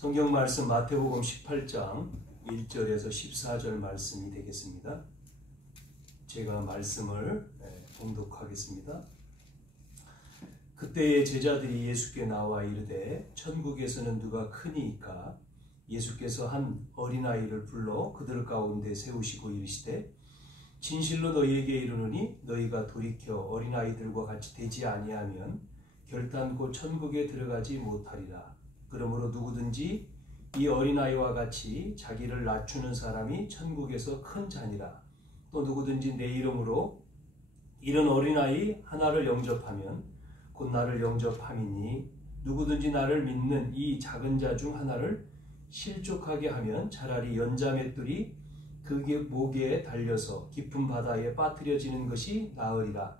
성경 말씀 마태복음 18장 1절에서 14절 말씀이 되겠습니다. 제가 말씀을 봉독하겠습니다. 그때의 제자들이 예수께 나와 이르되 천국에서는 누가 크니이까? 예수께서 한 어린아이를 불러 그들 가운데 세우시고 이르시되 진실로 너희에게 이르노니 너희가 돌이켜 어린아이들과 같이 되지 아니하면 결단코 천국에 들어가지 못하리라. 그러므로 누구든지 이 어린아이와 같이 자기를 낮추는 사람이 천국에서 큰 자니라. 또 누구든지 내 이름으로 이런 어린아이 하나를 영접하면 곧 나를 영접함이니 누구든지 나를 믿는 이 작은 자 중 하나를 실족하게 하면 차라리 연자맷돌이 그의 목에 달려서 깊은 바다에 빠뜨려지는 것이 나으리라.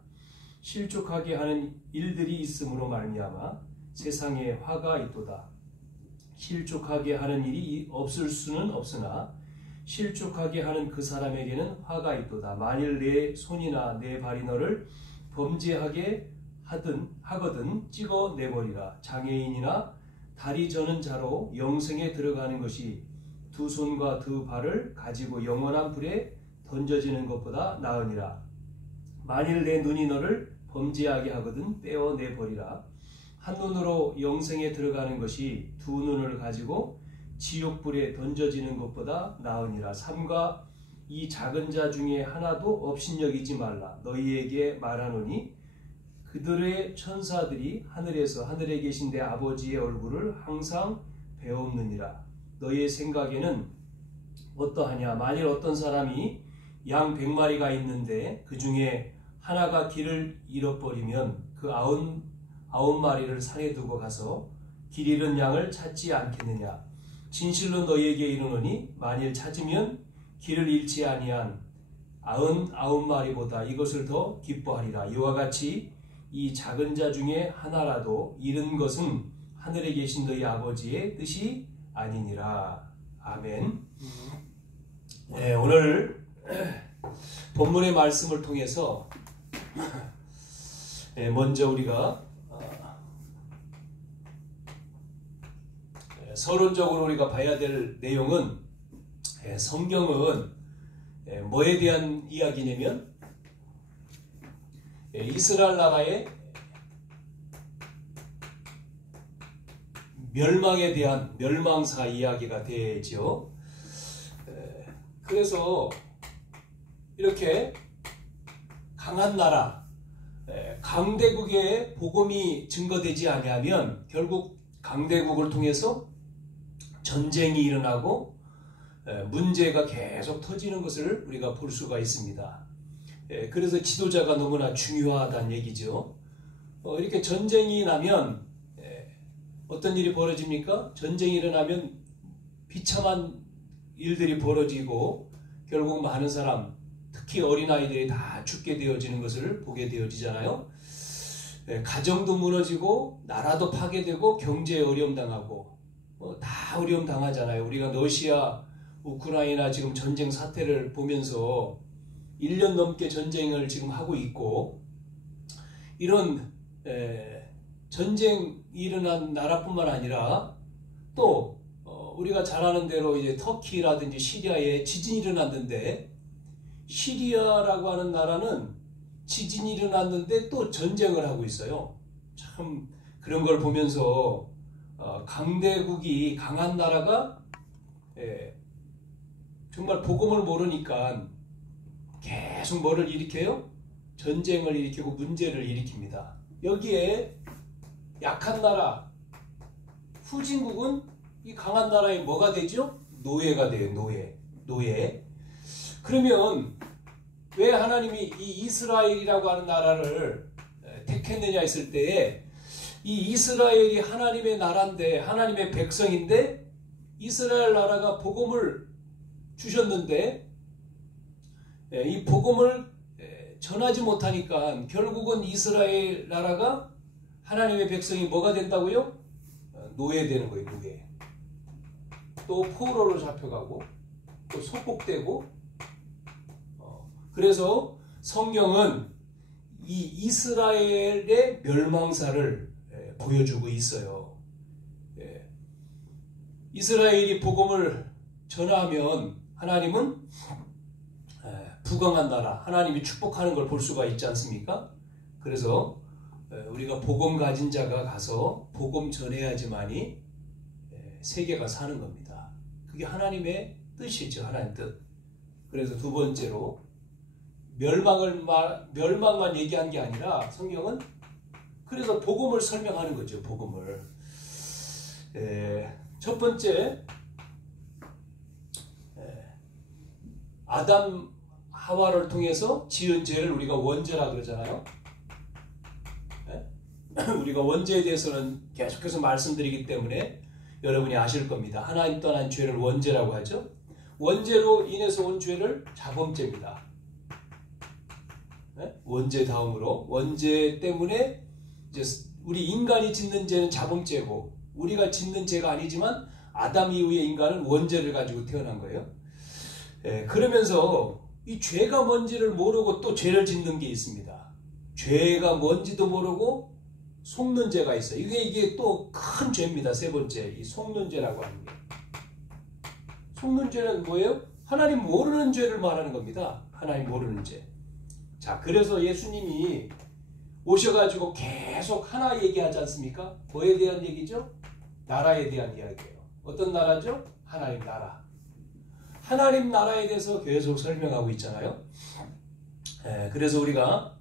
실족하게 하는 일들이 있으므로 말미암아 세상에 화가 있도다. 실족하게 하는 일이 없을 수는 없으나 실족하게 하는 그 사람에게는 화가 있도다. 만일 내 손이나 내 발이 너를 범죄하게 하거든 찍어내버리라. 장애인이나 다리 저는 자로 영생에 들어가는 것이 두 손과 두 발을 가지고 영원한 불에 던져지는 것보다 나으니라. 만일 내 눈이 너를 범죄하게 하거든 떼어내버리라. 한 눈으로 영생에 들어가는 것이 두 눈을 가지고 지옥불에 던져지는 것보다 나으니라. 삼가 이 작은 자 중에 하나도 업신여기지 말라. 너희에게 말하노니 그들의 천사들이 하늘에 계신 내 아버지의 얼굴을 항상 배옵느니라. 너희의 생각에는 어떠하냐? 만일 어떤 사람이 양 100마리가 있는데 그 중에 하나가 길을 잃어버리면 그 99마리를 산에 두고 가서 길 잃은 양을 찾지 않겠느냐? 진실로 너희에게 이르노니 만일 찾으면 길을 잃지 아니한 99마리보다 이것을 더 기뻐하리라. 이와 같이 이 작은 자 중에 하나라도 잃은 것은 하늘에 계신 너희 아버지의 뜻이 아니니라. 아멘. 네, 오늘 본문의 말씀을 통해서 먼저 우리가 서론적으로 우리가 봐야 될 내용은 성경은 뭐에 대한 이야기냐면 이스라엘 나라의 멸망에 대한 멸망사 이야기가 되죠. 그래서 이렇게 강한 나라, 강대국의 복음이 증거되지 아니하면 결국 강대국을 통해서 전쟁이 일어나고 문제가 계속 터지는 것을 우리가 볼 수가 있습니다. 그래서 지도자가 너무나 중요하다는 얘기죠. 이렇게 전쟁이 나면 어떤 일이 벌어집니까? 전쟁이 일어나면 비참한 일들이 벌어지고 결국 많은 사람, 특히 어린아이들이 다 죽게 되어지는 것을 보게 되어지잖아요. 가정도 무너지고 나라도 파괴되고 경제에 어려움 당하고 다 어려움 당하잖아요. 우리가 러시아, 우크라이나 지금 전쟁 사태를 보면서 1년 넘게 전쟁을 지금 하고 있고 이런 전쟁이 일어난 나라뿐만 아니라 또 우리가 잘 아는 대로 이제 터키라든지 시리아에 지진이 일어났는데 시리아라고 하는 나라는 지진이 일어났는데 또 전쟁을 하고 있어요. 참 그런 걸 보면서 강대국이 강한 나라가 정말 복음을 모르니까 계속 뭐를 일으켜요? 전쟁을 일으키고 문제를 일으킵니다. 여기에 약한 나라, 후진국은 이 강한 나라에 뭐가 되죠? 노예가 돼요. 노예. 그러면 왜 하나님이 이 이스라엘이라고 하는 나라를 택했느냐 했을 때에 이 이스라엘이 하나님의 나라인데 하나님의 백성인데 이스라엘 나라가 복음을 주셨는데 이 복음을 전하지 못하니까 결국은 이스라엘 나라가 하나님의 백성이 뭐가 된다고요? 노예되는 거예요. 노예. 또 포로로 잡혀가고 또 소폭되고 그래서 성경은 이 이스라엘의 멸망사를 보여주고 있어요. 이스라엘이 복음을 전하면 하나님은 부강한 나라, 하나님이 축복하는 걸 볼 수가 있지 않습니까? 그래서 우리가 복음 가진 자가 가서 복음 전해야지만이 세계가 사는 겁니다. 그게 하나님의 뜻이죠. 하나님 뜻. 그래서 두 번째로 멸망만 얘기한 게 아니라 성경은 그래서 복음을 설명하는 거죠. 복음을. 첫 번째, 아담 하와를 통해서 지은 죄를 우리가 원죄라 그러잖아요. 우리가 원죄에 대해서는 계속해서 말씀드리기 때문에 여러분이 아실 겁니다. 하나님 떠난 죄를 원죄라고 하죠. 원죄로 인해서 온 죄를 자범죄입니다. 원죄 다음으로 원죄 때문에 이제 우리 인간이 짓는 죄는 자범죄고 우리가 짓는 죄가 아니지만 아담 이후의 인간은 원죄를 가지고 태어난 거예요. 그러면서 이 죄가 뭔지를 모르고 또 죄를 짓는 게 있습니다. 죄가 뭔지도 모르고 속는 죄가 있어요. 이게 또 큰 죄입니다. 세 번째, 이 속는 죄라고 하는 게. 속는 죄는 뭐예요? 하나님 모르는 죄를 말하는 겁니다. 하나님 모르는 죄. 자, 그래서 예수님이 오셔가지고 계속 하나 얘기하지 않습니까? 뭐에 대한 얘기죠? 나라에 대한 이야기예요. 어떤 나라죠? 하나님 나라. 하나님 나라에 대해서 계속 설명하고 있잖아요. 그래서 우리가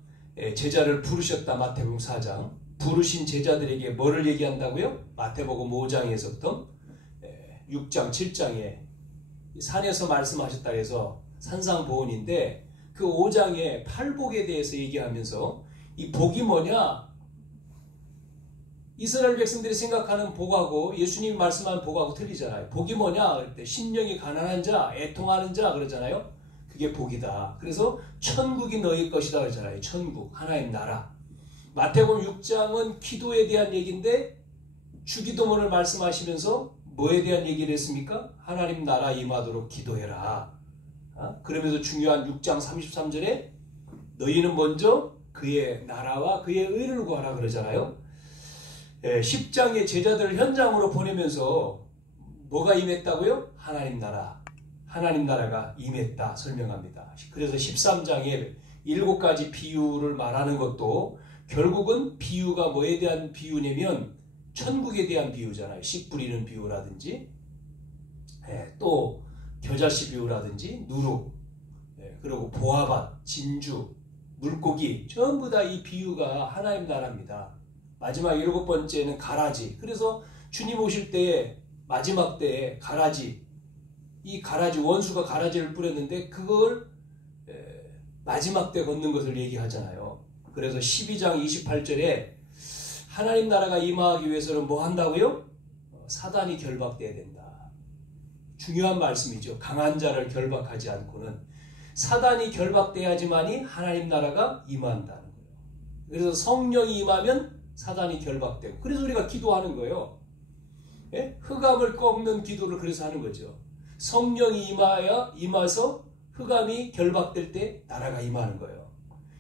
제자를 부르셨다. 마태복음 4장. 부르신 제자들에게 뭐를 얘기한다고요? 마태복음 5장에서부터 6장, 7장에 산에서 말씀하셨다 해서 산상보훈인데 그 5장에 팔복에 대해서 얘기하면서 이 복이 뭐냐? 이스라엘 백성들이 생각하는 복하고 예수님이 말씀한 복하고 틀리잖아요. 복이 뭐냐? 그럴 때 심령이 가난한 자, 애통하는 자 그러잖아요. 그게 복이다. 그래서 천국이 너희 것이다 그러잖아요. 천국, 하나님 나라. 마태복음 6장은 기도에 대한 얘기인데 주기도문을 말씀하시면서 뭐에 대한 얘기를 했습니까? 하나님 나라 임하도록 기도해라. 그러면서 중요한 6장 33절에 너희는 먼저 그의 나라와 그의 의를 구하라 그러잖아요. 10장의 제자들을 현장으로 보내면서 뭐가 임했다고요? 하나님 나라. 하나님 나라가 임했다 설명합니다. 그래서 13장에 7가지 비유를 말하는 것도 결국은 비유가 뭐에 대한 비유냐면 천국에 대한 비유잖아요. 씨 뿌리는 비유라든지 또 겨자씨 비유라든지 누룩 그리고 보화밭, 진주, 물고기 전부 다 이 비유가 하나님 나라입니다. 마지막 7번째는 가라지. 그래서 주님 오실 때 마지막 때에 가라지 이 가라지 원수가 가라지를 뿌렸는데 그걸 마지막 때 걷는 것을 얘기하잖아요. 그래서 12장 28절에 하나님 나라가 임하기 위해서는 뭐 한다고요? 사단이 결박돼야 된다. 중요한 말씀이죠. 강한 자를 결박하지 않고는 사단이 결박돼야지만이 하나님 나라가 임한다는 거예요. 그래서 성령이 임하면 사단이 결박되고 그래서 우리가 기도하는 거예요. 흑암을 꺾는 기도를 그래서 하는 거죠. 성령이 임해서 흑암이 결박될 때 나라가 임하는 거예요.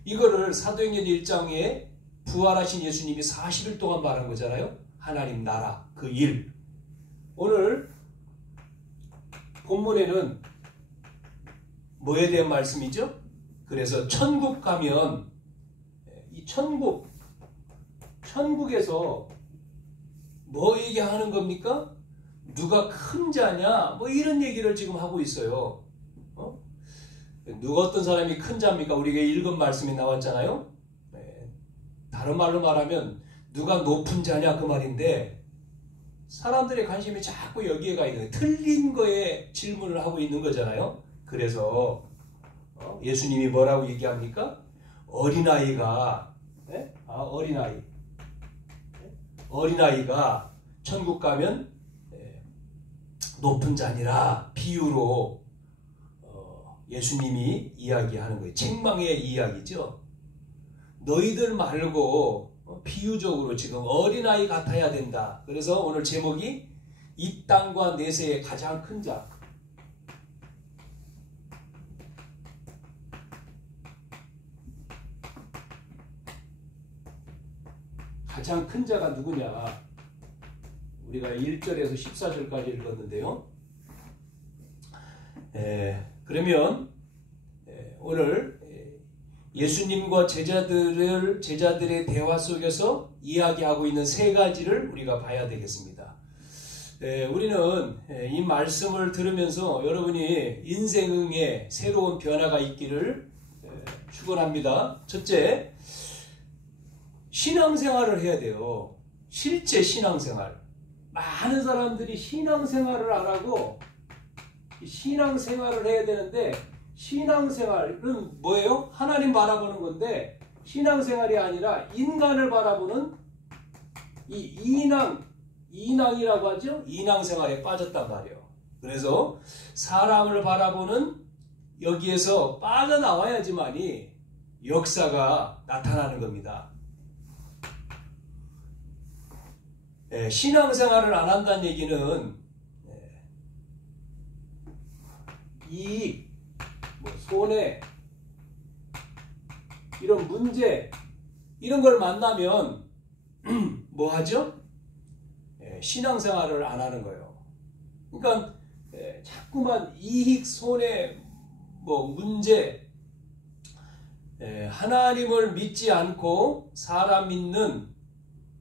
이거를 사도행전 1장에 부활하신 예수님이 40일 동안 말한 거잖아요. 하나님 나라 그 일. 오늘 본문에는 뭐에 대한 말씀이죠? 그래서 천국 가면 이 천국에서 뭐 얘기하는 겁니까? 누가 큰 자냐? 뭐 이런 얘기를 지금 하고 있어요. 누가 어떤 사람이 큰 자입니까? 우리가 읽은 말씀이 나왔잖아요. 다른 말로 말하면 누가 높은 자냐 그 말인데 사람들의 관심이 자꾸 여기에 가 있는 거예요. 틀린 거에 질문을 하고 있는 거잖아요. 그래서 예수님이 뭐라고 얘기합니까? 어린아이가 어린아이가 천국 가면 높은 자니라 비유로 예수님이 이야기하는 거예요. 책망의 이야기죠. 너희들 말고 비유적으로 지금 어린아이 같아야 된다. 그래서 오늘 제목이 이 땅과 내세의 가장 큰 자. 가장 큰 자가 누구냐? 우리가 1절에서 14절까지 읽었는데요. 그러면 오늘 예수님과 제자들의 대화 속에서 이야기하고 있는 세 가지를 우리가 봐야 되겠습니다. 우리는 이 말씀을 들으면서 여러분이 인생에 새로운 변화가 있기를 축원합니다. 첫째, 신앙생활을 해야 돼요. 실제 신앙생활. 많은 사람들이 신앙생활을 안 하고 신앙생활을 해야 되는데, 신앙생활은 뭐예요? 하나님 바라보는 건데, 신앙생활이 아니라 인간을 바라보는 이 인왕이라고 하죠? 인왕생활에 빠졌단 말이에요. 그래서 사람을 바라보는 여기에서 빠져나와야지만이 역사가 나타나는 겁니다. 신앙생활을 안 한다는 얘기는 이익, 손해, 이런 문제, 이런 걸 만나면 뭐 하죠? 신앙생활을 안 하는 거예요. 그러니까 자꾸만 이익, 손해, 문제, 하나님을 믿지 않고 사람 믿는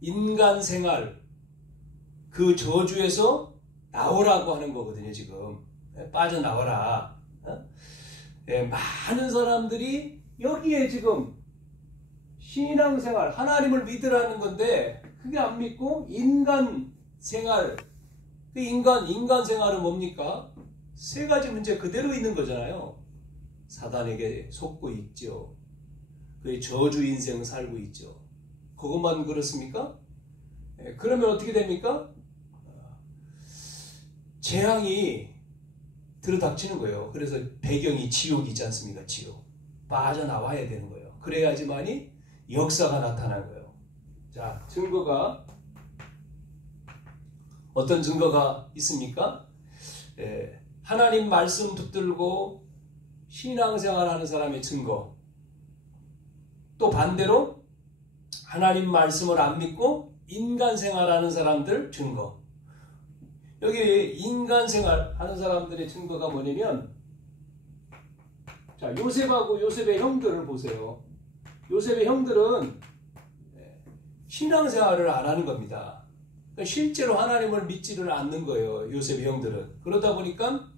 인간 생활, 그 저주에서 나오라고 하는 거거든요. 지금 빠져나와라. 많은 사람들이 여기에 지금 신앙생활, 하나님을 믿으라는 건데 그게 안 믿고 인간 생활, 그 인간 생활은 뭡니까? 세 가지 문제 그대로 있는 거잖아요. 사단에게 속고 있죠. 그 저주 인생 살고 있죠. 그것만 그렇습니까? 그러면 어떻게 됩니까? 재앙이 들어닥치는 거예요. 그래서 배경이 지옥이지 않습니까? 지옥. 빠져나와야 되는 거예요. 그래야지만이 역사가 나타난 거예요. 자, 증거가 어떤 증거가 있습니까? 하나님 말씀 붙들고 신앙생활하는 사람의 증거. 또 반대로 하나님 말씀을 안 믿고 인간생활하는 사람들 증거. 여기 인간생활하는 사람들의 증거가 뭐냐면, 자, 요셉하고 요셉의 형들을 보세요. 요셉의 형들은 신앙생활을 안 하는 겁니다. 실제로 하나님을 믿지를 않는 거예요. 요셉의 형들은. 그러다 보니까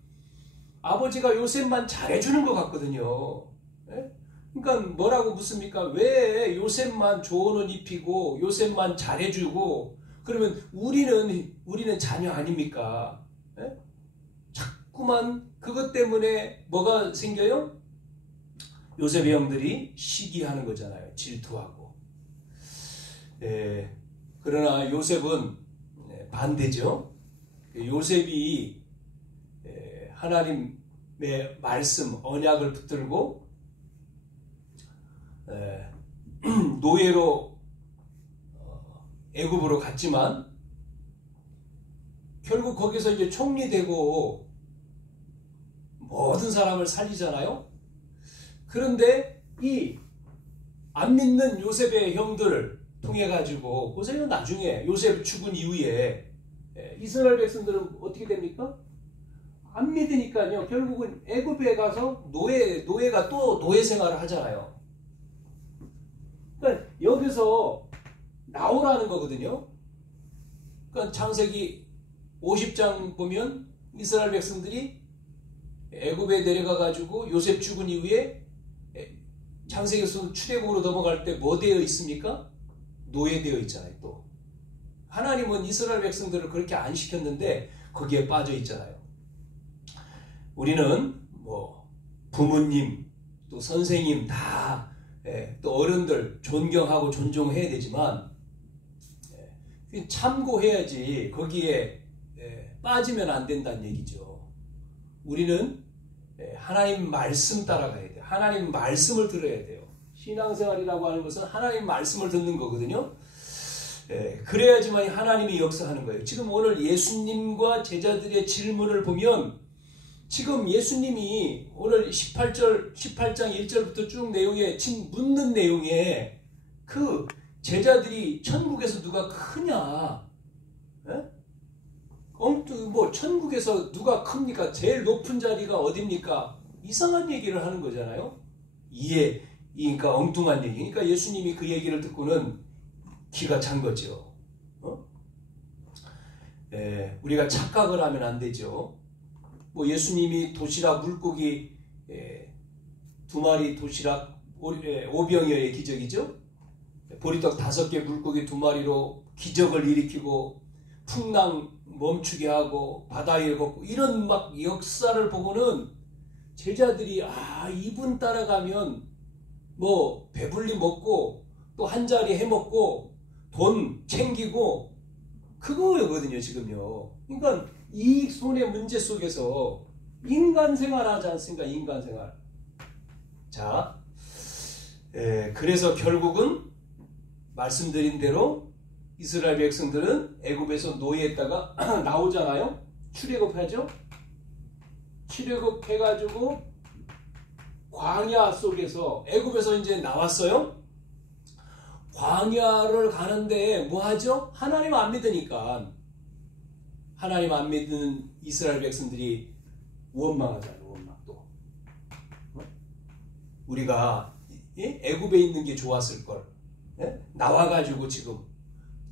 아버지가 요셉만 잘해주는 것 같거든요. 그러니까 뭐라고 묻습니까? 왜 요셉만 좋은 옷 입히고 요셉만 잘해주고 그러면 우리는 자녀 아닙니까? 자꾸만 그것 때문에 뭐가 생겨요? 요셉의 형들이 시기하는 거잖아요. 질투하고. 그러나 요셉은 반대죠. 요셉이 하나님의 말씀, 언약을 붙들고 노예로 애굽으로 갔지만 결국 거기서 이제 총리되고 모든 사람을 살리잖아요. 그런데 이 안 믿는 요셉의 형들을 통해 가지고 보세요. 나중에 요셉 죽은 이후에 이스라엘 백성들은 어떻게 됩니까? 안 믿으니까요. 결국은 애굽에 가서 노예가 또 노예 생활을 하잖아요. 그러니까 여기서 나오라는 거거든요. 그러니까 창세기 50장 보면 이스라엘 백성들이 애굽에 내려가 가지고 요셉 죽은 이후에 창세기에서 출애굽으로 넘어갈 때 뭐 되어 있습니까? 노예되어 있잖아요. 또 하나님은 이스라엘 백성들을 그렇게 안 시켰는데 거기에 빠져 있잖아요. 우리는 부모님 또 선생님 다 또 어른들 존경하고 존중해야 되지만 참고해야지 거기에 빠지면 안 된다는 얘기죠. 우리는 하나님 말씀 따라가야 돼요. 하나님 말씀을 들어야 돼요. 신앙생활이라고 하는 것은 하나님 말씀을 듣는 거거든요. 그래야지만 하나님이 역사하는 거예요. 지금 오늘 예수님과 제자들의 질문을 보면 지금 예수님이 오늘 18장 1절부터 쭉 내용에 묻는 내용에 그 제자들이 천국에서 누가 크냐? 뭐 천국에서 누가 큽니까? 제일 높은 자리가 어딥니까? 이상한 얘기를 하는 거잖아요. 그러니까 엉뚱한 얘기. 그러니까 예수님이 그 얘기를 듣고는 기가 찬 거죠. 우리가 착각을 하면 안 되죠. 뭐 예수님이 도시락 물고기 2마리 도시락 오병이어의 기적이죠. 보리떡 5개 물고기 2마리로 기적을 일으키고 풍랑 멈추게 하고 바다에 걷고 이런 막 역사를 보고는 제자들이 이분 따라가면 뭐 배불리 먹고 또 한 자리 해먹고 돈 챙기고 그거거든요 지금요. 그러니까 이 손의 문제 속에서 인간 생활하지 않습니까? 인간 생활. 자, 그래서 결국은 말씀드린 대로 이스라엘 백성들은 애굽에서 노예했다가 나오잖아요. 출애굽하죠. 출애굽해가지고 광야 속에서 애굽에서 이제 나왔어요. 광야를 가는데 뭐 하죠? 하나님 안 믿으니까 하나님 안 믿는 이스라엘 백성들이 원망하잖아요. 원망 또. 우리가 애굽에 있는 게 좋았을 걸. 나와가지고 지금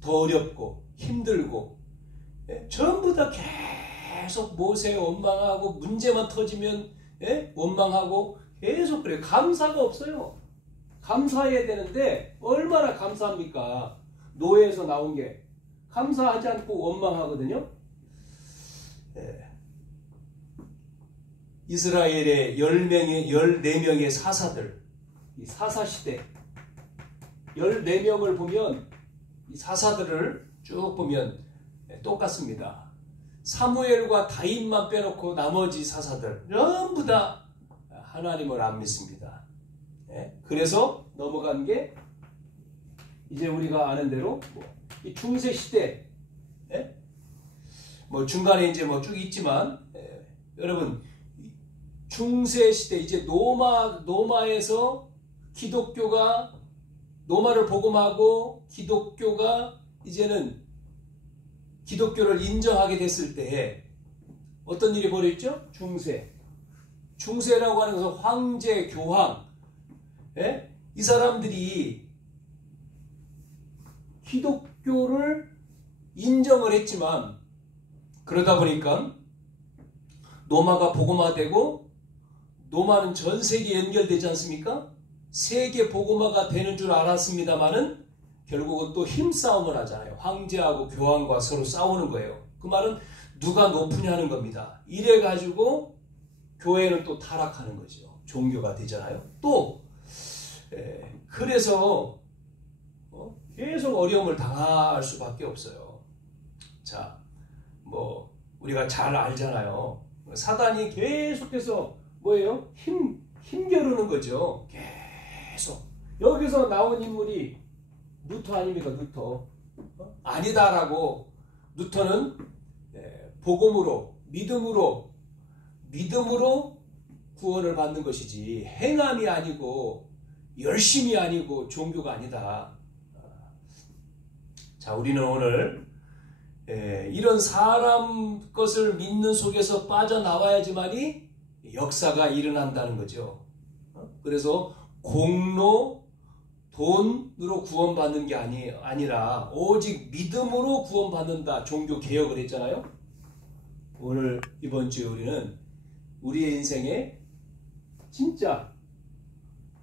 더 어렵고 힘들고 전부 다 계속 모세에 원망하고 문제만 터지면 원망하고 계속 그래요. 감사가 없어요. 감사해야 되는데 얼마나 감사합니까? 노예에서 나온 게 감사하지 않고 원망하거든요. 이스라엘의 14명의 사사들, 이 사사시대 14명을 보면 이 사사들을 쭉 보면 똑같습니다. 사무엘과 다윗만 빼놓고 나머지 사사들 전부 다 하나님을 안 믿습니다. 그래서 넘어간 게 이제 우리가 아는 대로 이 중세 시대, 뭐 중간에 이제 뭐 쭉 있지만 여러분 중세 시대 이제 노마에서 기독교가 노마를 복음하고 기독교가 이제는 기독교를 인정하게 됐을 때 어떤 일이 벌어졌죠? 중세라고 하는 것은 황제, 교황, 이 사람들이 기독교를 인정을 했지만 그러다 보니까 노마가 복음화되고 노마는 전 세계에 연결되지 않습니까? 세계 복음화가 되는 줄 알았습니다만은 결국은 또 힘싸움을 하잖아요. 황제하고 교황과 서로 싸우는 거예요. 그 말은 누가 높으냐는 겁니다. 이래가지고 교회는 또 타락하는 거죠. 종교가 되잖아요. 또 그래서 계속 어려움을 당할 수밖에 없어요. 자, 뭐 우리가 잘 알잖아요. 사단이 계속해서 뭐예요? 힘겨루는 거죠. 계속. 여기서 나온 인물이 루터 아닙니까? 루터. 아니다라고 루터는 복음으로 믿음으로 구원을 받는 것이지 행함이 아니고 열심이 아니고 종교가 아니다. 자, 우리는 오늘 이런 사람 것을 믿는 속에서 빠져나와야지만이 역사가 일어난다는 거죠. 그래서 공로, 돈으로 구원받는 게 아니라 오직 믿음으로 구원받는다. 종교 개혁을 했잖아요. 오늘 이번 주에 우리는 우리의 인생에 진짜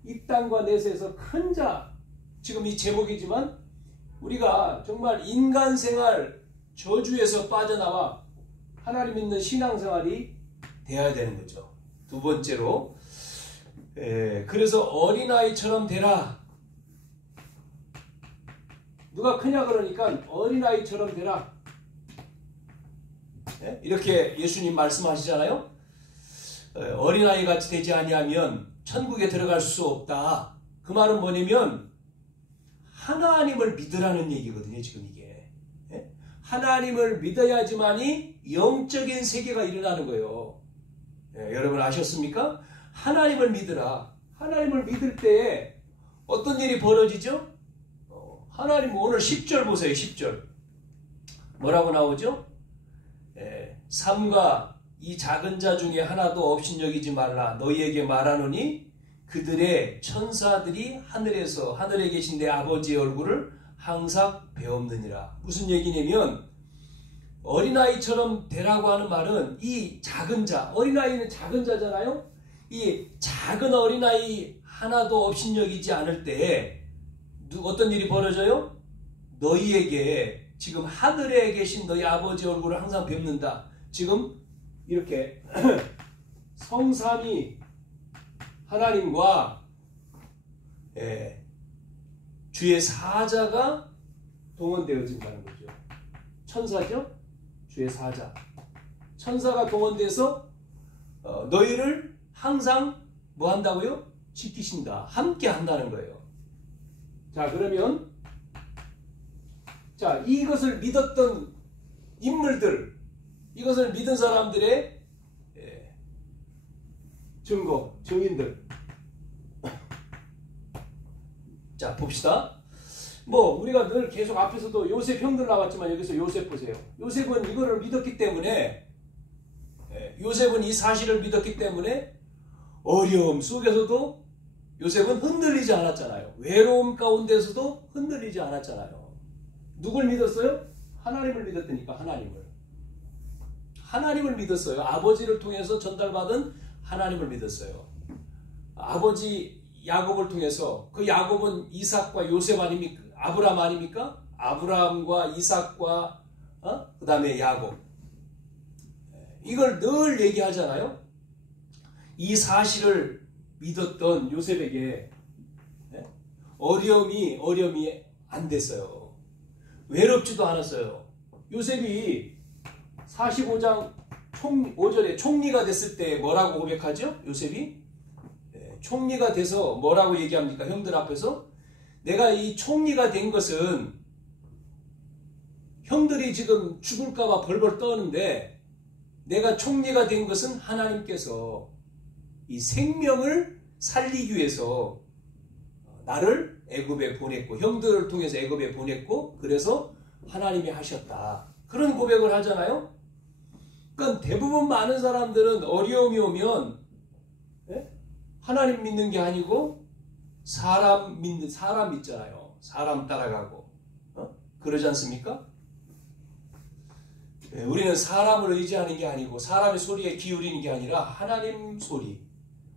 이 땅과 내세에서 큰 자, 지금 이 제목이지만 우리가 정말 인간생활 저주에서 빠져나와 하나님 믿는 신앙생활이 되어야 되는 거죠. 두 번째로 그래서 어린아이처럼 되라. 누가 크냐 그러니까 어린아이처럼 되라. 이렇게 예수님 말씀하시잖아요. 어린아이 같이 되지 아니하면 천국에 들어갈 수 없다. 그 말은 뭐냐면 하나님을 믿으라는 얘기거든요. 지금 이게 하나님을 믿어야지만이 영적인 세계가 일어나는 거예요. 여러분 아셨습니까? 하나님을 믿으라. 하나님을 믿을 때에 어떤 일이 벌어지죠? 하나님 오늘 10절 보세요. 10절 뭐라고 나오죠? 삼가 이 작은 자 중에 하나도 업신여기지 말라. 너희에게 말하노니 그들의 천사들이 하늘에 계신 내 아버지의 얼굴을 항상 배옵느니라. 무슨 얘기냐면 어린아이처럼 되라고 하는 말은 이 작은 자, 어린아이는 작은 자잖아요. 이 작은 어린아이 하나도 업신여기지 않을 때에 어떤 일이 벌어져요? 너희에게 지금 하늘에 계신 너희 아버지 얼굴을 항상 뵙는다. 지금 이렇게 성삼위 하나님과 주의 사자가 동원되어진다는 거죠. 천사죠? 주의 사자. 천사가 동원돼서 너희를 항상 뭐 한다고요? 지키신다. 함께 한다는 거예요. 자, 그러면 자, 이것을 믿었던 인물들, 이것을 믿은 사람들의 증거, 증인들. 자, 봅시다. 뭐 우리가 늘 계속 앞에서도 요셉 형들 나왔지만 여기서 요셉 보세요. 요셉은 이거를 믿었기 때문에, 요셉은 이 사실을 믿었기 때문에 어려움 속에서도 요셉은 흔들리지 않았잖아요. 외로움 가운데서도 흔들리지 않았잖아요. 누굴 믿었어요? 하나님을 믿었다니까. 하나님을 믿었어요. 아버지를 통해서 전달받은 하나님을 믿었어요. 아버지 야곱을 통해서, 그 야곱은 이삭과 요셉 아닙니까? 아브라함 아닙니까? 아브라함과 이삭과 그 다음에 야곱. 이걸 늘 얘기하잖아요. 이 사실을 믿었던 요셉에게 어려움이 안 됐어요. 외롭지도 않았어요. 요셉이 45장 5절에 총리가 됐을 때 뭐라고 고백하죠? 요셉이 총리가 돼서 뭐라고 얘기합니까? 형들 앞에서 내가 이 총리가 된 것은 형들이 지금 죽을까봐 벌벌 떠는데 내가 총리가 된 것은 하나님께서 이 생명을 살리기 위해서 나를 애굽에 보냈고 형들을 통해서 애굽에 보냈고 그래서 하나님이 하셨다. 그런 고백을 하잖아요. 그러니까 대부분 많은 사람들은 어려움이 오면 하나님 믿는 게 아니고 사람 믿잖아요. 사람 따라가고 그러지 않습니까? 우리는 사람을 의지하는 게 아니고 사람의 소리에 기울이는 게 아니라 하나님 소리.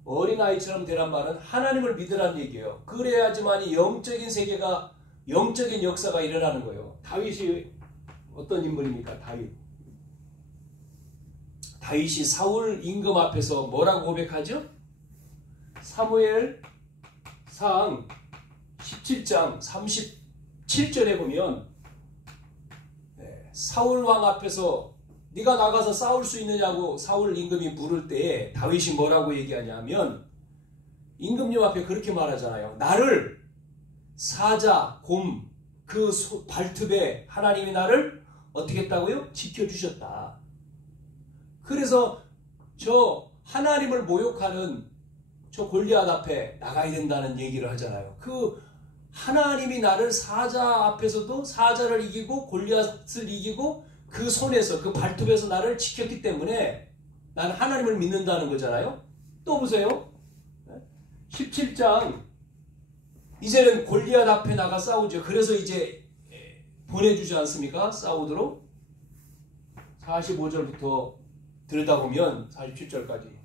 어린아이처럼 되란 말은 하나님을 믿으라는 얘기예요. 그래야지만 영적인 세계가, 영적인 역사가 일어나는 거예요. 다윗이 어떤 인물입니까? 다윗이 사울 임금 앞에서 뭐라고 고백하죠? 사무엘상 17장 37절에 보면 사울 왕 앞에서 네가 나가서 싸울 수 있느냐고 사울 임금이 물을 때에 다윗이 뭐라고 얘기하냐면 임금님 앞에 그렇게 말하잖아요. 나를 사자, 곰, 그 발톱에 하나님이 나를 어떻게 했다고요? 지켜주셨다. 그래서 저 하나님을 모욕하는 저 골리앗 앞에 나가야 된다는 얘기를 하잖아요. 그 하나님이 나를 사자 앞에서도 사자를 이기고 골리앗을 이기고 그 손에서 그 발톱에서 나를 지켰기 때문에 나는 하나님을 믿는다는 거잖아요. 또 보세요. 17장 이제는 골리앗 앞에 나가 싸우죠. 그래서 이제 보내주지 않습니까? 싸우도록 45절부터 들여다보면 47절까지.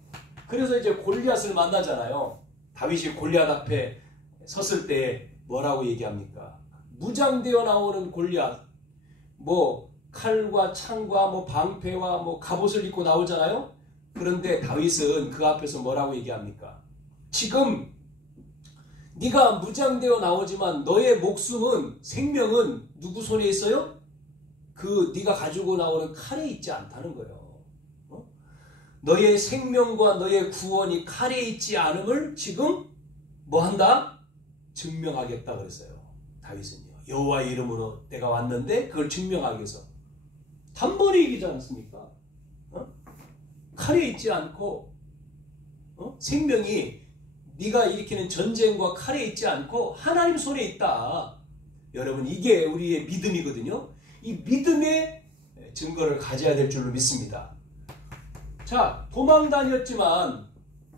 그래서 이제 골리앗을 만나잖아요. 다윗이 골리앗 앞에 섰을 때 뭐라고 얘기합니까? 무장되어 나오는 골리앗, 뭐 칼과 창과 뭐 방패와 뭐 갑옷을 입고 나오잖아요. 그런데 다윗은 그 앞에서 뭐라고 얘기합니까? 지금 네가 무장되어 나오지만 너의 목숨은, 생명은 누구 손에 있어요? 그 네가 가지고 나오는 칼에 있지 않다는 거예요. 너의 생명과 너의 구원이 칼에 있지 않음을 지금 뭐 한다? 증명하겠다 그랬어요. 다윗은요. 여호와의 이름으로 내가 왔는데 그걸 증명하기 위해서. 단번에 이기지 않습니까? 칼에 있지 않고 생명이 네가 일으키는 전쟁과 칼에 있지 않고 하나님 손에 있다. 여러분, 이게 우리의 믿음이거든요. 이 믿음의 증거를 가져야 될 줄로 믿습니다. 자, 도망 다녔지만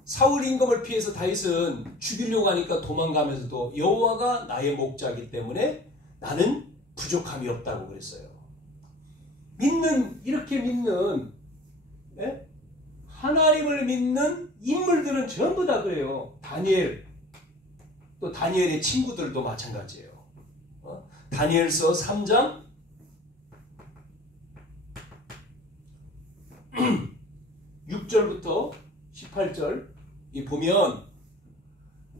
사울 임금을 피해서 다윗은 죽이려고 하니까 도망가면서도 여호와가 나의 목자이기 때문에 나는 부족함이 없다고 그랬어요. 이렇게 믿는, 하나님을 믿는 인물들은 전부 다 그래요. 다니엘, 또 다니엘의 친구들도 마찬가지예요. 다니엘서 3장 6절부터 18절 보면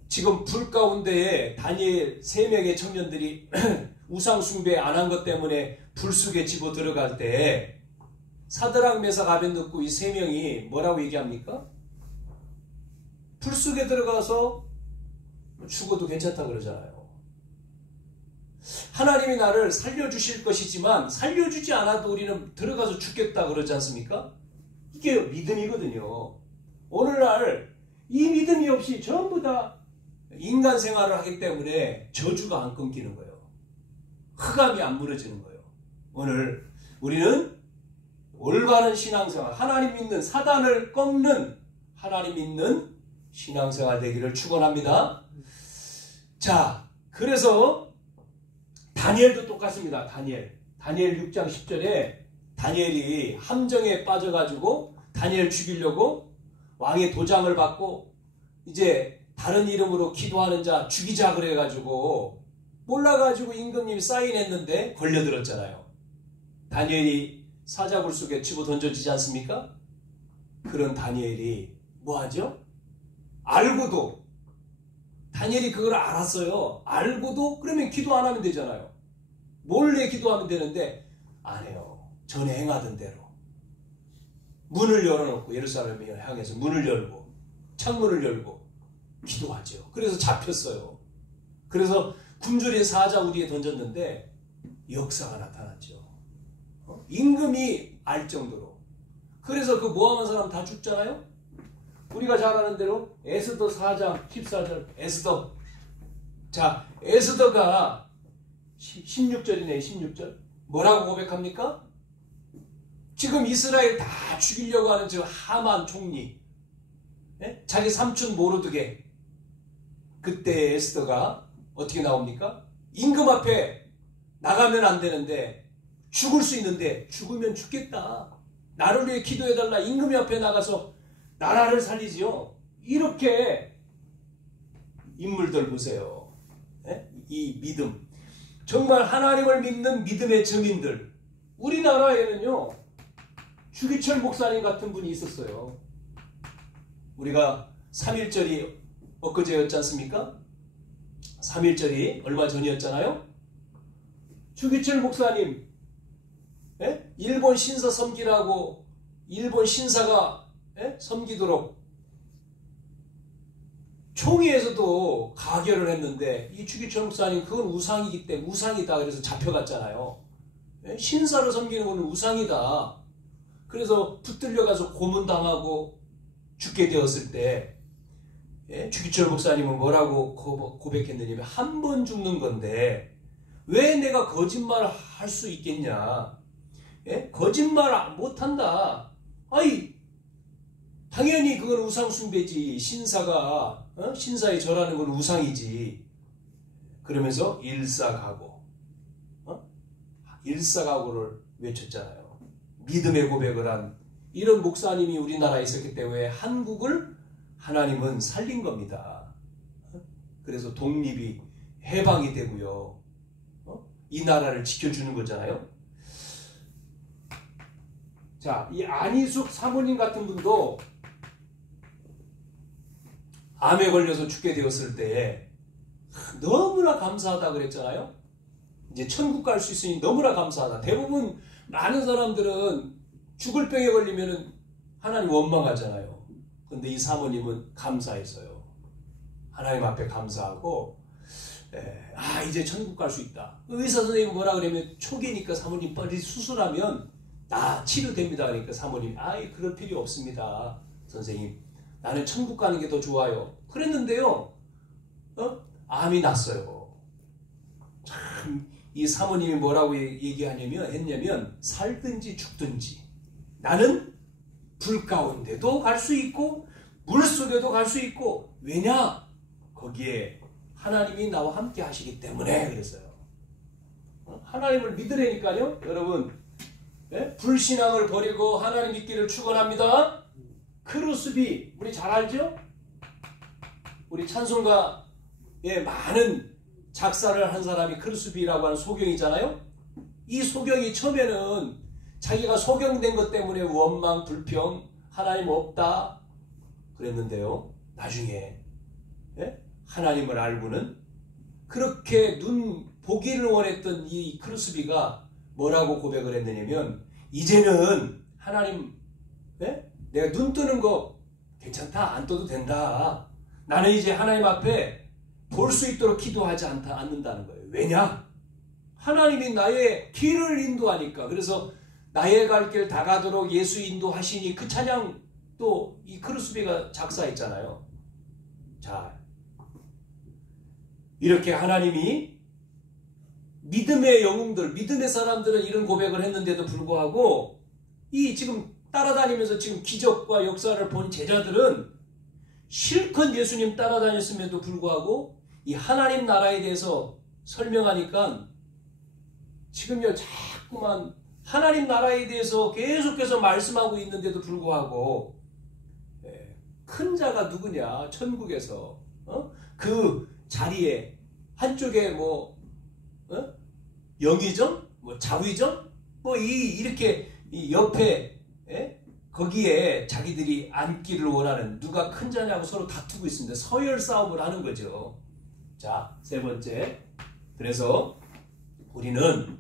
지금 불 가운데에 다니엘 3명의 청년들이 우상 숭배 안 한 것 때문에 불 속에 집어 들어갈 때 사드락 메삭 아벤느고 이 3명이 뭐라고 얘기합니까? 불 속에 들어가서 죽어도 괜찮다 그러잖아요. 하나님이 나를 살려주실 것이지만 살려주지 않아도 우리는 들어가서 죽겠다 그러지 않습니까? 이게 믿음이거든요. 오늘날 이 믿음이 없이 전부 다 인간 생활을 하기 때문에 저주가 안 끊기는 거예요. 흑암이 안 무너지는 거예요. 오늘 우리는 올바른 신앙생활, 하나님 믿는, 사단을 꺾는 하나님 믿는 신앙생활 되기를 축원합니다. 자, 그래서 다니엘도 똑같습니다. 다니엘 6장 10절에 다니엘이 함정에 빠져가지고 다니엘 죽이려고 왕의 도장을 받고 이제 다른 이름으로 기도하는 자 죽이자 그래가지고 몰라가지고 임금님이 사인했는데 걸려들었잖아요. 다니엘이 사자굴 속에 집어 던져지지 않습니까? 그런 다니엘이 뭐하죠? 알고도, 다니엘이 그걸 알았어요. 알고도 그러면 기도 안 하면 되잖아요. 몰래 기도하면 되는데 안 해요. 전에 행하던 대로 문을 열어놓고 예루살렘을 향해서 문을 열고 창문을 열고 기도하죠. 그래서 잡혔어요. 그래서 굶주린 사자 우리에 던졌는데 역사가 나타났죠. 임금이 알 정도로. 그래서 그 모함한 사람 다 죽잖아요. 우리가 잘 아는 대로 에스더 4장 14절 에스더. 자, 에스더가 16절이네. 16절 뭐라고 고백합니까? 지금 이스라엘 다 죽이려고 하는 저 하만 총리, 자기 삼촌 모르드게, 그때 에스더가 어떻게 나옵니까? 임금 앞에 나가면 안 되는데 죽을 수 있는데 죽으면 죽겠다. 나를 위해 기도해달라. 임금 앞에 나가서 나라를 살리지요. 이렇게 인물들 보세요. 이 믿음. 정말 하나님을 믿는 믿음의 증인들. 우리나라에는요. 주기철 목사님 같은 분이 있었어요. 우리가 3.1절이 엊그제였지 않습니까? 3.1절이 얼마 전이었잖아요. 주기철 목사님, 일본 신사 섬기라고 일본 신사가 섬기도록 총회에서도 가결을 했는데 이 주기철 목사님 그건 우상이기 때문에 우상이다 그래서 잡혀갔잖아요. 신사를 섬기는 건 우상이다. 그래서 붙들려가서 고문당하고 죽게 되었을 때 주기철 목사님은 뭐라고 고백했느냐면 한 번 죽는 건데 왜 내가 거짓말을 할 수 있겠냐. 거짓말 못한다. 아이 당연히 그건 우상숭배지. 신사가 신사에 절하는 건 우상이지. 그러면서 일사각오 일사각오를 외쳤잖아요. 믿음의 고백을 한 이런 목사님이 우리나라에 있었기 때문에 한국을 하나님은 살린 겁니다. 그래서 독립이 해방이 되고요. 이 나라를 지켜주는 거잖아요. 자, 이 안희숙 사모님 같은 분도 암에 걸려서 죽게 되었을 때 너무나 감사하다 그랬잖아요. 이제 천국 갈 수 있으니 너무나 감사하다. 대부분 많은 사람들은 죽을 병에 걸리면 하나님 원망하잖아요. 근데 이 사모님은 감사했어요. 하나님 앞에 감사하고 이제 천국 갈 수 있다. 의사 선생님이 뭐라 그러면 초기니까 사모님 빨리 수술하면 치료됩니다. 그러니까 사모님 그럴 필요 없습니다. 선생님 나는 천국 가는 게 더 좋아요. 그랬는데요. 암이 났어요. 참 이 사모님이 뭐라고 했냐면 살든지 죽든지 나는 불 가운데도 갈 수 있고 물 속에도 갈 수 있고 왜냐? 거기에 하나님이 나와 함께 하시기 때문에 그랬어요. 하나님을 믿으라니까요. 여러분 불신앙을 버리고 하나님 믿기를 축원합니다. 크루스비 우리 잘 알죠? 우리 찬송가에 많은 작사를 한 사람이 크루스비라고 하는 소경이잖아요. 이 소경이 처음에는 자기가 소경된 것 때문에 원망, 불평, 하나님 없다 그랬는데요. 나중에 하나님을 알고는 그렇게 눈 보기를 원했던 이 크루스비가 뭐라고 고백을 했느냐면 이제는 하나님 내가 눈 뜨는 거 괜찮다. 안 떠도 된다. 나는 이제 하나님 앞에 볼 수 있도록 기도하지 않는다는 거예요. 왜냐? 하나님이 나의 길을 인도하니까. 그래서 나의 갈 길 다 가도록 예수 인도하시니 그 찬양 또 이 크루스비가 작사했잖아요. 자, 이렇게 하나님이 믿음의 영웅들, 믿음의 사람들은 이런 고백을 했는데도 불구하고 이 지금 따라다니면서 지금 기적과 역사를 본 제자들은 실컷 예수님 따라다녔음에도 불구하고 이 하나님 나라에 대해서 설명하니까 지금요 자꾸만 하나님 나라에 대해서 계속해서 말씀하고 있는데도 불구하고 큰 자가 누구냐 천국에서 그 자리에 한쪽에 영의정, 좌의정, 이렇게 이 옆에 거기에 자기들이 앉기를 원하는 누가 큰 자냐고 서로 다투고 있습니다. 서열 싸움을 하는 거죠. 자, 세 번째. 그래서 우리는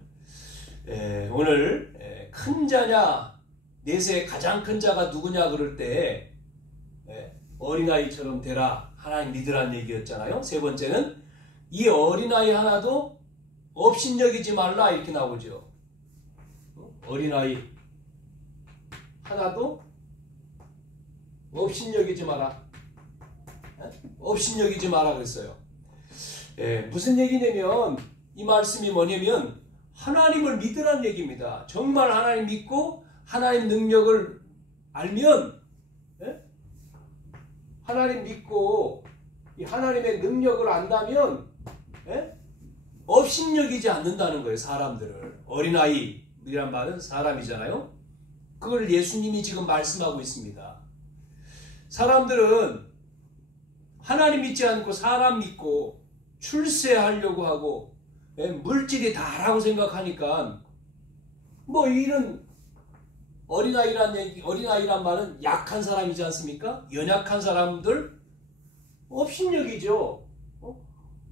오늘 큰 자냐, 넷의 가장 큰 자가 누구냐 그럴 때 어린아이처럼 되라, 하나님 믿으라는 얘기였잖아요. 세 번째는 이 어린아이 하나도 업신여기지 말라 이렇게 나오죠. 어린아이 하나도 업신여기지 마라. 업신여기지 마라 그랬어요. 무슨 얘기냐면 이 말씀이 뭐냐면 하나님을 믿으라는 얘기입니다. 정말 하나님 믿고 하나님 능력을 알면 하나님 믿고 이 하나님의 능력을 안다면 업신여기지 않는다는 거예요. 사람들을. 어린아이이란 말은 사람이잖아요. 그걸 예수님이 지금 말씀하고 있습니다. 사람들은 하나님 믿지 않고 사람 믿고 출세하려고 하고 물질이 다라고 생각하니까 이런 어린아이란 말은 약한 사람이지 않습니까? 연약한 사람들 업신여기죠.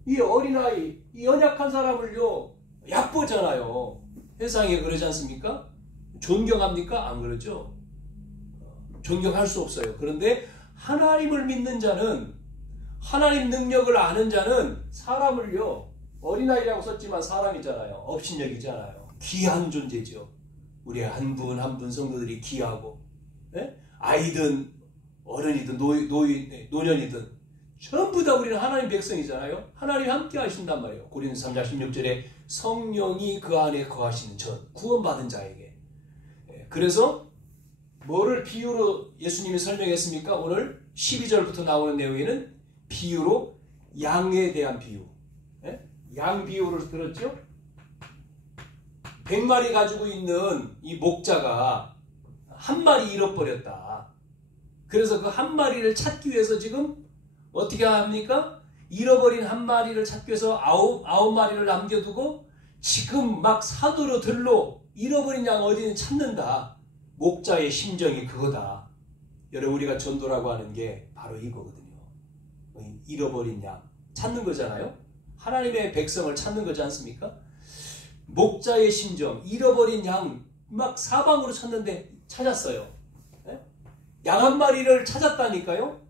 이 어린아이, 이 연약한 사람을요 얕보잖아요. 세상에 그러지 않습니까? 존경합니까? 안 그러죠. 존경할 수 없어요. 그런데 하나님을 믿는 자는, 하나님 능력을 아는 자는 사람을요, 어린아이라고 썼지만 사람이잖아요. 업신여기잖아요. 귀한 존재죠. 우리 한 분 한 분 성도들이 귀하고, 아이든 어른이든 노년이든 전부 다 우리는 하나님 백성이잖아요. 하나님이 함께 하신단 말이에요. 고린도서 3장 16절에 성령이 그 안에 거하시는 구원받은 자에게. 그래서 뭐를 비유로 예수님이 설명했습니까? 오늘 12절부터 나오는 내용에는 비유로 양에 대한 비유. 양 비유를 들었죠? 100마리 가지고 있는 이 목자가 한 마리 잃어버렸다. 그래서 그 한 마리를 찾기 위해서 지금 어떻게 합니까? 잃어버린 한 마리를 찾기 위해서 아홉 마리를 남겨두고 지금 막 사도로 들로 잃어버린 양 어디는 찾는다. 목자의 심정이 그거다. 여러분, 우리가 전도라고 하는 게 바로 이거거든요. 잃어버린 양 찾는 거잖아요. 하나님의 백성을 찾는 거지 않습니까? 목자의 심정, 잃어버린 양 막 사방으로 찾는데 찾았어요. 양 한 마리를 찾았다니까요.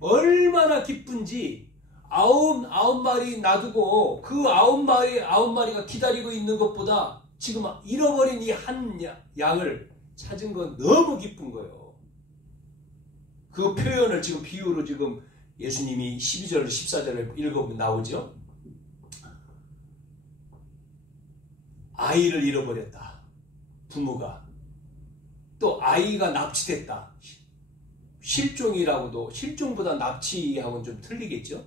얼마나 기쁜지 아홉 마리 놔두고 그 아홉 마리가 기다리고 있는 것보다 지금 잃어버린 이 한 양을 찾은 건 너무 기쁜 거예요. 그 표현을 지금 비유로 지금 예수님이 12절, 14절을 읽어보면 나오죠. 아이를 잃어버렸다. 부모가. 또 아이가 납치됐다. 실종이라고도, 실종보다 납치하고는 좀 틀리겠죠?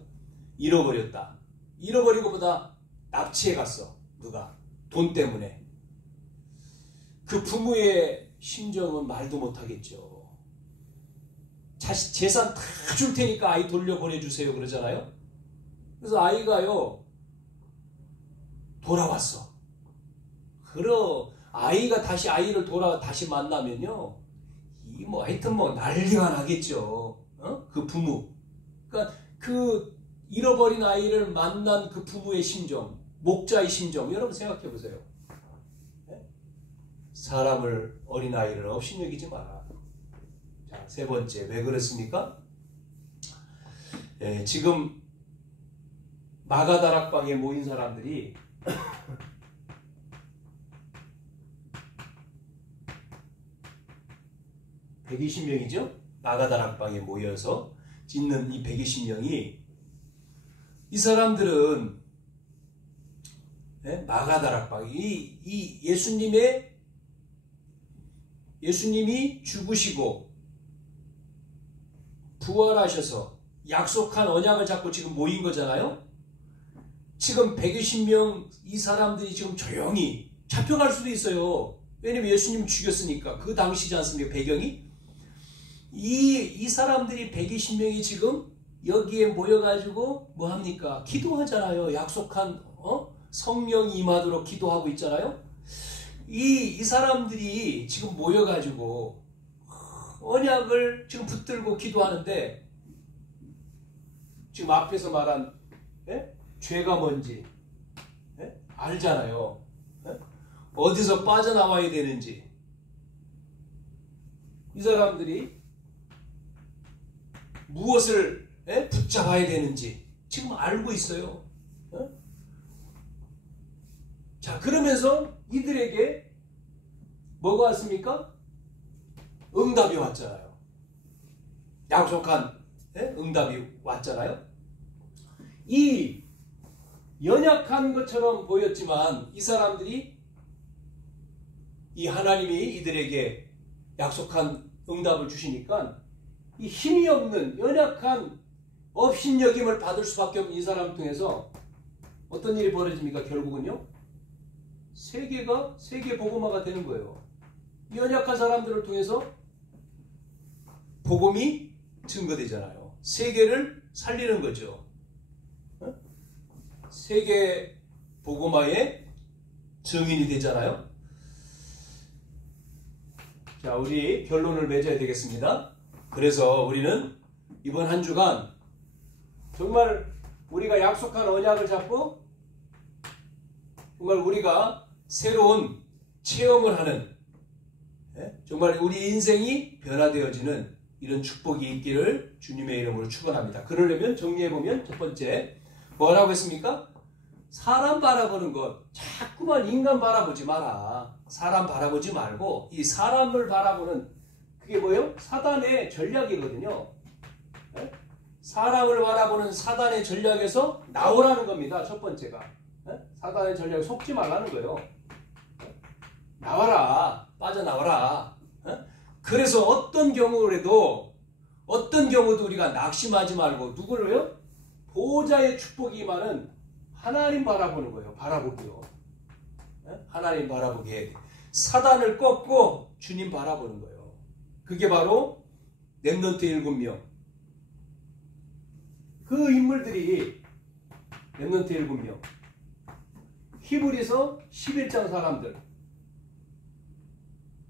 잃어버렸다. 잃어버리고보다 납치해 갔어. 누가? 돈 때문에. 그 부모의 심정은 말도 못하겠죠. 자식 재산 다 줄 테니까 아이 돌려보내주세요 그러잖아요. 그래서 아이가요 돌아왔어. 아이가 다시 아이를 다시 만나면요, 이 뭐 하여튼 뭐 난리가 나겠죠. 그 부모. 그러니까 그 잃어버린 아이를 만난 그 부모의 심정, 목자의 심정, 여러분 생각해 보세요. 사람을, 어린아이를 업신여기지 마라. 자, 세 번째, 왜 그렇습니까? 지금 마가다락방에 모인 사람들이 120명이죠? 마가다락방에 모여서 짓는 이 120명이, 이 사람들은 마가다락방, 이 예수님이 죽으시고 부활하셔서 약속한 언약을 잡고 지금 모인 거잖아요. 지금 120명 이 사람들이 지금 조용히 잡혀갈 수도 있어요. 왜냐면 예수님 죽였으니까. 그 당시지 않습니까? 배경이. 이 사람들이 120명이 지금 여기에 모여가지고 뭐 합니까? 기도하잖아요. 약속한 성령이 임하도록 기도하고 있잖아요. 이 사람들이 지금 모여가지고 언약을 지금 붙들고 기도하는데, 지금 앞에서 말한 죄가 뭔지 알잖아요. 어디서 빠져나와야 되는지. 이 사람들이 무엇을 붙잡아야 되는지 지금 알고 있어요. 자, 그러면서 이들에게 뭐가 왔습니까? 응답이 왔잖아요. 약속한 응답이 왔잖아요. 이 연약한 것처럼 보였지만 이 사람들이, 이 하나님이 이들에게 약속한 응답을 주시니까 이 힘이 없는 연약한 업신여김을 받을 수밖에 없는 이 사람 통해서 어떤 일이 벌어집니까? 결국은요, 세계 복음화가 되는 거예요. 연약한 사람들을 통해서 복음이 증거되잖아요. 세계를 살리는 거죠. 세계 복음화의 증인이 되잖아요. 자, 우리 결론을 맺어야 되겠습니다. 그래서 우리는 이번 한 주간 정말 우리가 약속한 언약을 잡고 정말 우리가 새로운 체험을 하는, 정말 우리 인생이 변화되어지는 이런 축복이 있기를 주님의 이름으로 축원합니다. 그러려면 정리해보면 첫 번째 뭐라고 했습니까? 사람 바라보는 것, 자꾸만 인간 바라보지 마라. 사람 바라보지 말고 이 사람을 바라보는, 그게 뭐예요? 사단의 전략이거든요. 사람을 바라보는 사단의 전략에서 나오라는 겁니다. 첫 번째가. 사단의 전략에 속지 말라는 거예요. 나와라. 빠져나와라. 그래서 어떤 경우라도, 어떤 경우도 우리가 낙심하지 말고 누구를요? 보호자의 축복이 임하는 하나님 바라보는 거예요. 바라보기요. 하나님 바라보기 해야 돼. 사단을 꺾고 주님 바라보는 거예요. 그게 바로 렘넌트 7명. 그 인물들이 렘넌트 7명. 히브리서 11장 사람들.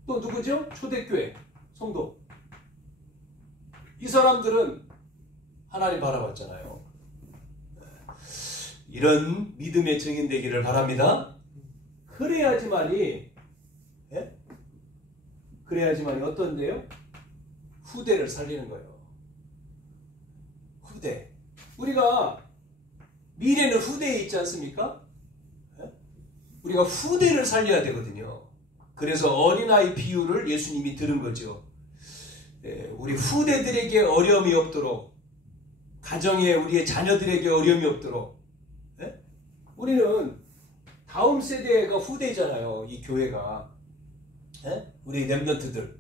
또 누구죠? 초대교회 성도. 이 사람들은 하나님 바라봤잖아요. 이런 믿음의 증인 되기를 바랍니다. 그래야지만이 어떤데요? 후대를 살리는 거예요. 후대. 우리가 미래는 후대에 있지 않습니까? 우리가 후대를 살려야 되거든요. 그래서 어린아이 비유를 예수님이 들은 거죠. 우리 후대들에게 어려움이 없도록, 가정에 우리의 자녀들에게 어려움이 없도록 우리는 다음 세대가 후대잖아요. 이 교회가. 예? 우리 렘넌트들.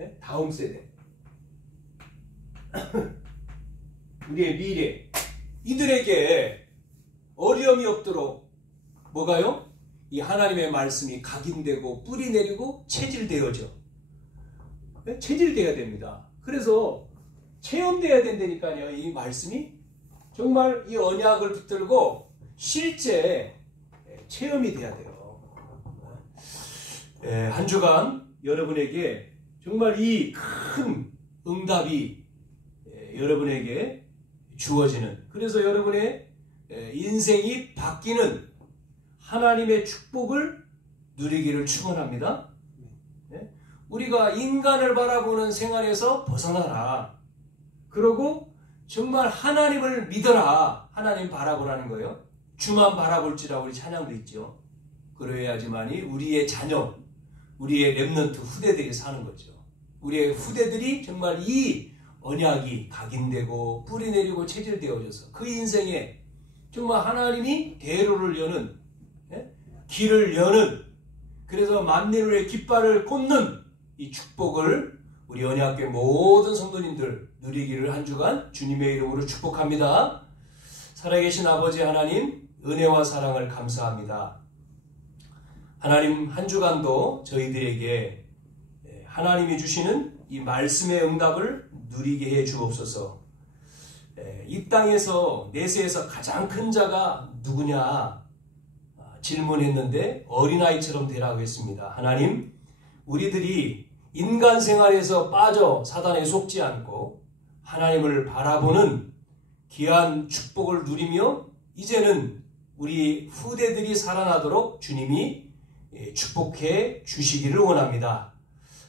예? 다음 세대. 우리의 미래. 이들에게 어려움이 없도록 뭐가요? 이 하나님의 말씀이 각인되고 뿌리 내리고 체질되어져. 예? 체질돼야 됩니다. 그래서 체험돼야 된다니까요. 이 말씀이 정말 이 언약을 붙들고 실제 체험이 돼야 돼요. 한 주간 여러분에게 정말 이 큰 응답이 여러분에게 주어지는, 그래서 여러분의 인생이 바뀌는 하나님의 축복을 누리기를 축원합니다. 우리가 인간을 바라보는 생활에서 벗어나라. 그러고 정말 하나님을 믿어라. 하나님 바라보라는 거예요. 주만 바라볼지라고 우리 찬양도 있죠. 그래야지만이 우리의 자녀, 우리의 렘넌트 후대들이 사는 거죠. 우리의 후대들이 정말 이 언약이 각인되고 뿌리 내리고 체질되어져서 그 인생에 정말 하나님이 대로를 여는, 길을 여는, 그래서 만민의 깃발을 꽂는 이 축복을 우리 언약교회 모든 성도님들 누리기를 한 주간 주님의 이름으로 축복합니다. 살아계신 아버지 하나님, 은혜와 사랑을 감사합니다. 하나님, 한 주간도 저희들에게 하나님이 주시는 이 말씀의 응답을 누리게 해 주옵소서. 이 땅에서 내세에서 가장 큰 자가 누구냐 질문했는데 어린아이처럼 되라고 했습니다. 하나님, 우리들이 인간 생활에서 빠져 사단에 속지 않고 하나님을 바라보는 귀한 축복을 누리며 이제는 우리 후대들이 살아나도록 주님이 축복해 주시기를 원합니다.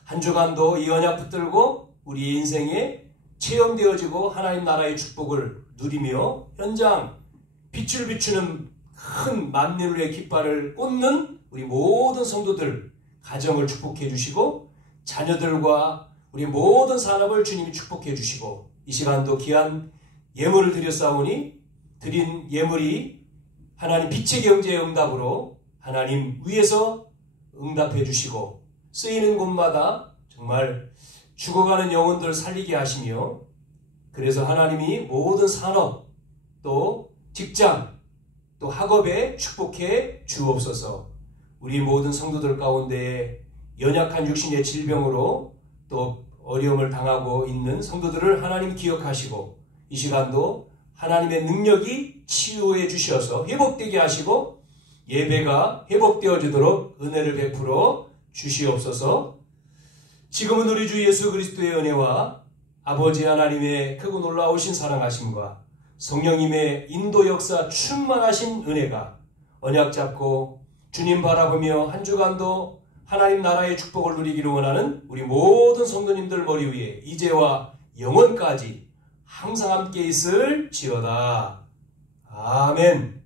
한 주간도 이 언약 붙들고 우리 인생에 체험되어지고 하나님 나라의 축복을 누리며 현장 빛을 비추는 큰 만민의 깃발을 꽂는 우리 모든 성도들 가정을 축복해 주시고 자녀들과 우리 모든 산업을 주님이 축복해 주시고 이 시간도 귀한 예물을 드렸사오니 드린 예물이 하나님 빛의 경제의 응답으로 하나님 위에서 응답해 주시고 쓰이는 곳마다 정말 죽어가는 영혼들 살리게 하시며 그래서 하나님이 모든 산업 또 직장 또 학업에 축복해 주옵소서. 우리 모든 성도들 가운데 연약한 육신의 질병으로 또 어려움을 당하고 있는 성도들을 하나님 기억하시고 이 시간도 하나님의 능력이 치유해 주셔서 회복되게 하시고 예배가 회복되어지도록 은혜를 베풀어 주시옵소서. 지금은 우리 주 예수 그리스도의 은혜와 아버지 하나님의 크고 놀라우신 사랑하심과 성령님의 인도 역사 충만하신 은혜가 언약 잡고 주님 바라보며 한 주간도 하나님 나라의 축복을 누리기를 원하는 우리 모든 성도님들 머리 위에 이제와 영원까지 항상 함께 있을지어다. 아멘.